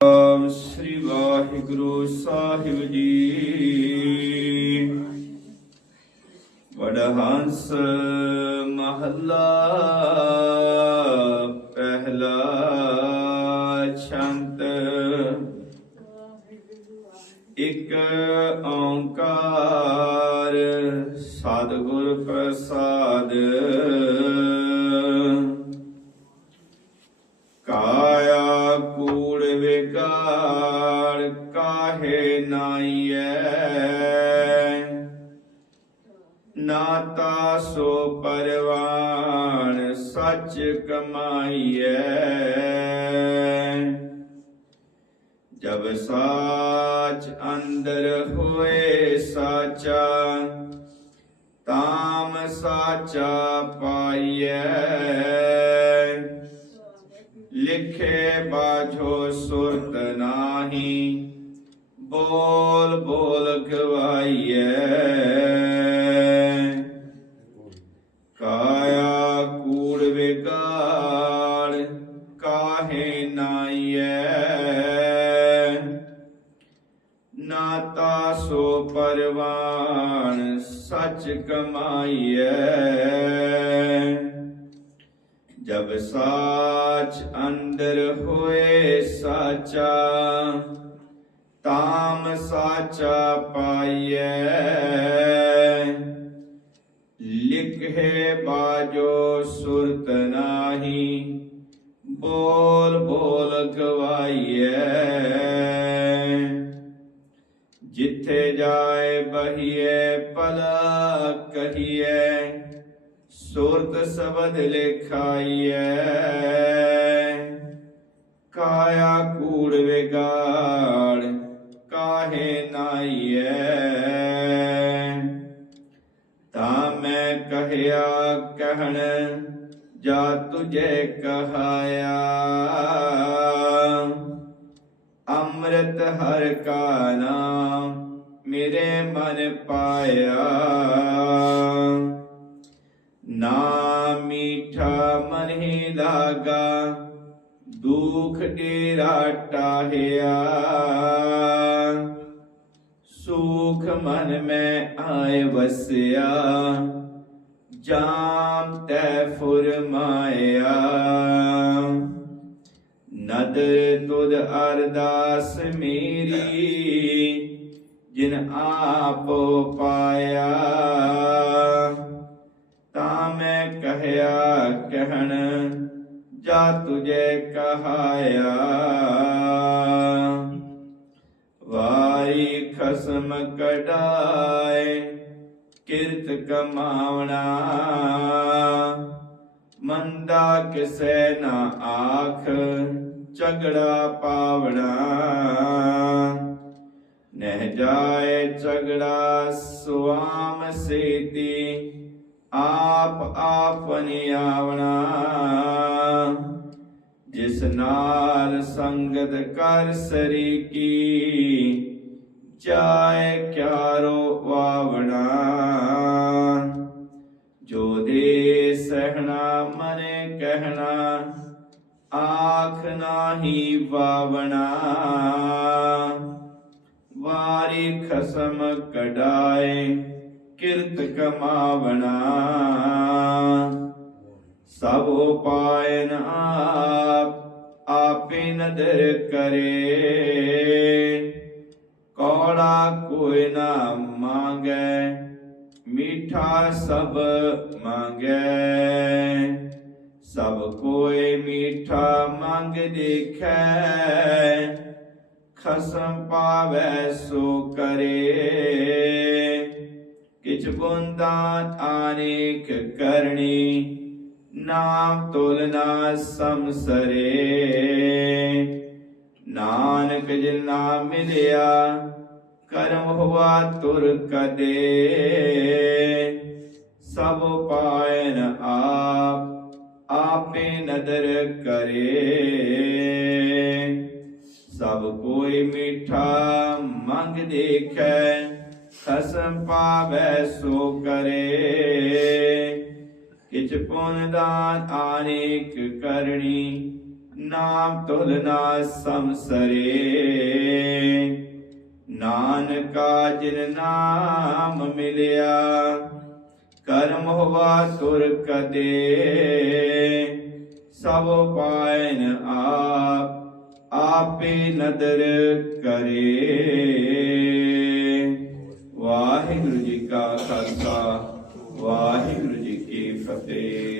ਸ੍ਰੀ ਵਾਹਿਗੁਰੂ ਸਾਹਿਬ ਜੀ। ਵਡਹੰਸ ਮਹੱਲਾ ਪਹਿਲਾ ਛੰਤ। ਇਕ ਓੰਕਾਰ ਸਤਿਗੁਰ ਪ੍ਰਸਾਦ ਕਾਇਆ ਕੂੜ ਵਿਕਾਰ ਕਾਹੇ ਨਾਈਐ? ਨਾਤਾ ਸੋ ਪਰਵਾਨ ਸੱਚ ਕਮਾਈਐ। ਜਬ ਸਾਚ ਅੰਦਰ ਹੋਏ ਸਾਚਾ, ਤਾਮ ਸਾਚਾ ਪਾਈਐ। ਲਿਖੇ ਬਾਝੋ ਸੁਰਤ ਨਾਹੀ, ਬੋਲ ਬੋਲ ਗਵਾਈਐ। ਕਾਇਆ ਕੂੜ ਵਿਗਾੜ ਕਾਹੇ ਨਾਈਐ। ਨਾਤਾ ਸੋ ਪਰਵਾਨ ਸੱਚ ਕਮਾਈਐ। ਜਬ ਸਾਚ ਅੰਦਰ ਹੋਏ ਸਾਚਾ, ਤਾਮ ਸਾਚਾ ਪਾਈਐ। ਲਿਖੇ ਬਾਜੋ ਸੁਰਤ ਨਾਹੀ, ਬੋਲ ਬੋਲ ਗਵਾਈਐ। ਜਿੱਥੇ ਜਾਏ ਬਹੀਏ ਭਲਾ ਕਹੀਏ ਸੁਰਤ ਸਬਦ ਲਿਖਾਈਐ। ਕਾਇਆ ਕੂੜ ਵਿਗਾੜ ਕਾਹੇ ਨਾਈਐ। ਤਾਂ ਮੈਂ ਕਹਿਆ, ਕਹਿਣ, ਜਾ ਤੁਝੇ ਕਹਾਇਆ। ਅੰਮ੍ਰਿਤ ਹਰ ਕਾ ਨਾਮ ਮੇਰੇ ਮਨ ਪਾਇਆ। ਲਾਗਾ, ਦੁਖ ਡੇਰਾ ਟਾਹਿਆ। ਸੁਖ ਮਨ ਮੈਂ ਆਏ ਵਸਿਆ, ਜਾਮ ਤੈ ਫੁਰਮਾਇਆ ਨਦ ਤੁਧ ਅਰਦਾਸ ਮੇਰੀ, ਜਿਨ ਆਪ ਪਾਇਆ। ਤਾਂ ਮੈਂ ਕਹਿਆ, ਕਹਿਣ ਜਾ ਤੁਝੇ ਕਹਾਇਆ ਵਾਰੀ ਖਸਮ ਕਢਾਏ ਕਿਰਤ ਕਮਾਵਣਾ ਮੰਦਾ ਕਿਸੈ ਨਾ ਆਖ ਝਗੜਾ ਪਾਵਣਾ ਨਹਿ ਜਾਏ ਝਗੜਾ ਸੁਆਮ ਸੇਤੀ ਆਪ ਆਪਨੀ ਆਵਣਾ ਜਿਸ ਨਾਲ ਸੰਗਤ ਕਰ ਸਰੀ ਕੀ, ਜਾਏ ਕਿਆਰੋ ਵਾਵਣਾ। ਜੋ ਦੇ ਸਹਿਣਾ ਮਨੇ ਕਹਿਣਾ, ਆਖ ਨਾਹੀ ਵਾਵਣਾ। ਵਾਰੀ ਖਸਮ ਕਢਾਏ, ਕਿਰਤ ਕਮਾਵਣਾ। ਸਭ ਉਪਾਇਨ ਆਪ ਆਪੇ ਨਦਰ ਕਰੇ। ਕੌੜਾ ਕੋਈ ਨਾ ਮੰਗੈ, ਮੀਠਾ ਸਭ ਮੰਗੈ। ਸਭ ਕੋਈ ਮੀਠਾ ਮੰਗ ਦੇਖੈ, ਖਸਮ ਪਾਵੈ ਸੋ ਕਰੇ। ਕਿਛ ਬੁੰਦਾਂ ਆਨੇਕ ਕਰਨੀ ਨਾਮ ਤੁਲਨਾ ਸੰਸਰੇ। ਨਾਨਕ ਜਿਨ ਨਾਮ ਮਿਲਿਆ, ਕਰਮ ਹੋਆ ਤੁਰ ਕਦੇ। ਸਭ ਪਾਇਨ ਆਪ, ਆਪੇ ਨਦਰ ਕਰੇ। ਸਭ ਕੋਈ ਮਿੱਠਾ ਮੰਗ ਦੇਖੈ ਖਸਮ ਪਾਵੈ ਸੋ ਕਰੇ। ਕਿਛ ਪੁਨ ਦਾਨ ਆਨੇਕ ਕਰਨੀ, ਨਾਮ ਤੁਲਨਾ ਸੰਸਰੇ। ਨਾਨਕਾ ਜਿਨ ਨਾਮ ਮਿਲਿਆ, ਕਰਮ ਹੋਵਾ ਤੁਰ ਕਦੇ। ਸਭ ਪਾਇਨ ਆਪ, ਆਪੇ ਨਦਰ ਕਰੇ। ਵਾਹਿਗੁਰੂ ਜੀ ਕਾ ਖਾਲਸਾ, ਵਾਹਿਗੁਰੂ but they